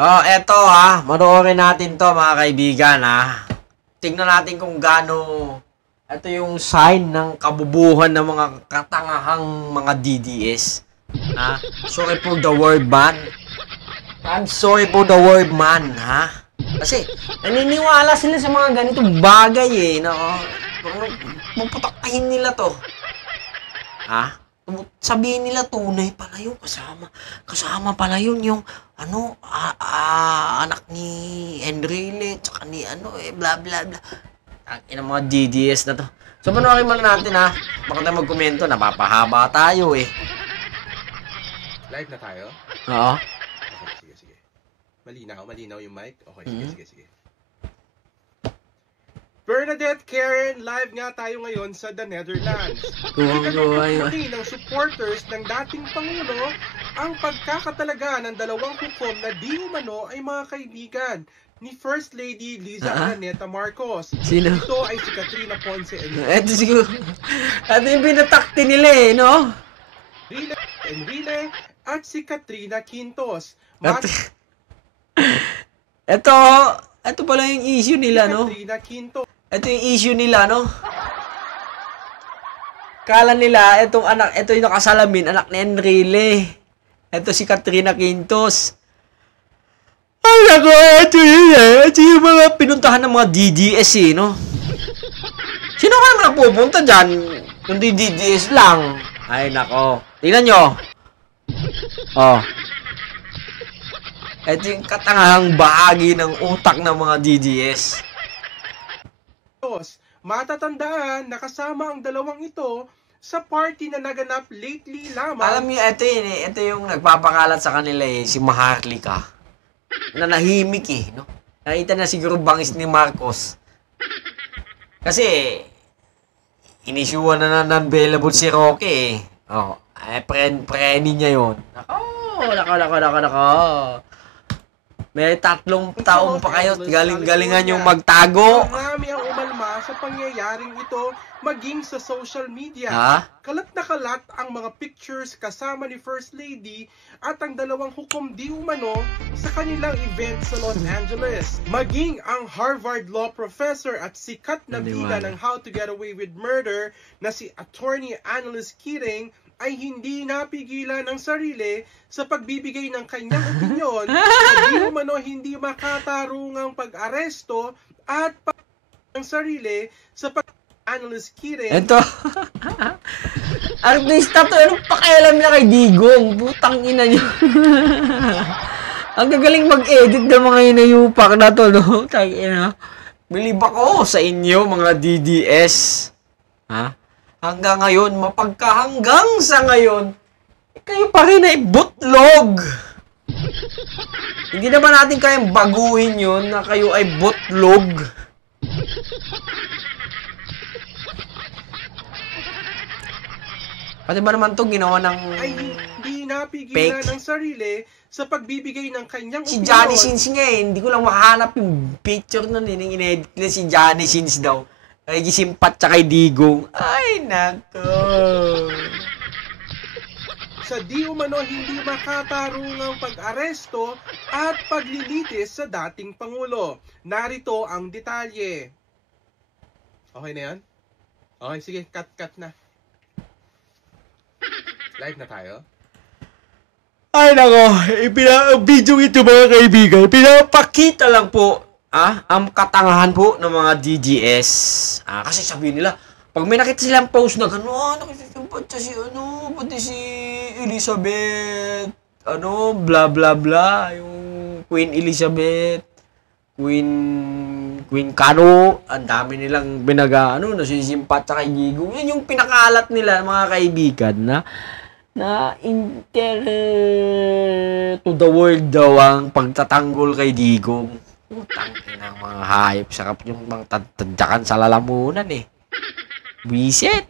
Oh, eto ha. Manoorin natin to mga kaibigan ha. Tingnan natin kung gaano ito yung sign ng kabubuhan ng mga katangahang mga DDS. Ha? Sorry for the word man. I'm sorry for the word man, ha? Kasi naniniwala sila sa mga ganitong bagay eh, no? Mapatakahin nila to. Ha? Sabihin nila tunay pala yung kasama pala yun yung anak ni Enrile tsaka ni bla bla bla. Ang mga DDS na to. So panoorin muna natin ha. Baka tayo magkomento, napapahaba tayo eh. Live na tayo? Oo. Okay, sige. Malinaw yung mic? Okay, sige. Bernadette Karen, live nga tayo ngayon sa the Netherlands. Muli ng supporters ng dating Pangulo ang pagkakatalaga ng dalawang hukom na di umano ay mga kaibigan ni First Lady Liza Araneta Marcos. Sino? Ito ay si Katrina Ponce Enrile. Ito siguro. Ito yung binatakti nila eh, no? Enrile at si Katrina Quintos. Ito pala yung issue nila, no? Katrina Quintos. Ito yung issue nila, no? Kala nila, ito yung nakasalamin, anak ni Enrile. Ito si Katrina Quintos. Ay, nako, ito yung mga pinuntahan ng mga DDS, eh, no? Sino ka naman pupunta dyan? Kundi DDS lang. Ay, nako. Tingnan nyo. Oh. Ito yung katangahang bahagi ng utak ng mga DDS. Matatandaan na kasama ang dalawang ito sa party na naganap lately lamang. Alam niyo, ito yung nagpapakalat sa kanila eh, si Maharlika. Nanahimik eh, no? Nakita na siguro bangis ni Marcos. Kasi, inisyuan na non-available si Roque eh. Oh, preni niya yun. Nako. May 3 taong pa kayo, galing-galingan yung magtago. Marami ang umalma sa pangyayaring ito maging sa social media. Ha? Kalat na kalat ang mga pictures kasama ni First Lady at ang dalawang hukom di umano sa kanilang event sa Los Angeles. Maging ang Harvard Law Professor at sikat na bida ng How to Get Away with Murder na si Attorney Annalise Keating ay hindi napigilan ang sarili sa pagbibigay ng kanyang opinyon na di umano hindi makatarungang pag-aresto at ng sarili sa Annalise Keating. Ito. Artista to. Anong pakialam niya kay Digong? Putang ina niyo. Ang gagaling mag-edit ng mga inayupak na to, no? Tangina. Bilib ako sa inyo, mga DDS. Ha? Hanggang ngayon, hanggang sa ngayon, kayo pa rin ay butlog. Hindi naman natin kayang baguhin yun na kayo ay butlog. Pati ba naman itong ginawa ng ay hindi napigilan ng sarili sa pagbibigay ng kanyang si opinion. Johnny Sins nga eh. Hindi ko lang makahanap yung picture nun. In-edit nila si Johnny Sins daw. Nagisimpat siya kay Digong. Ay, nako. Sa di umano hindi makatarungang pag-aresto at paglilitis sa dating Pangulo. Narito ang detalye. Okay na yan? Okay, sige. Cut na. Live na tayo? Ay, nako. Video ito mga kaibigan. Pinapakita lang po ang katangahan po ng mga DDS. Kasi sabihin nila, pag may nakita silang post na gano'n, nakita pati si Elizabeth, bla bla bla, yung Queen Elizabeth, Queen Caro, ang dami nilang nasisimpat sa kay Digong. Yan yung pinakalat nila, mga kaibigan, na to the world daw ang pagtatanggol kay Digong. Utang ng mga hayop. Sarap yung mga tadyakan sa lalamunan eh. Wiset.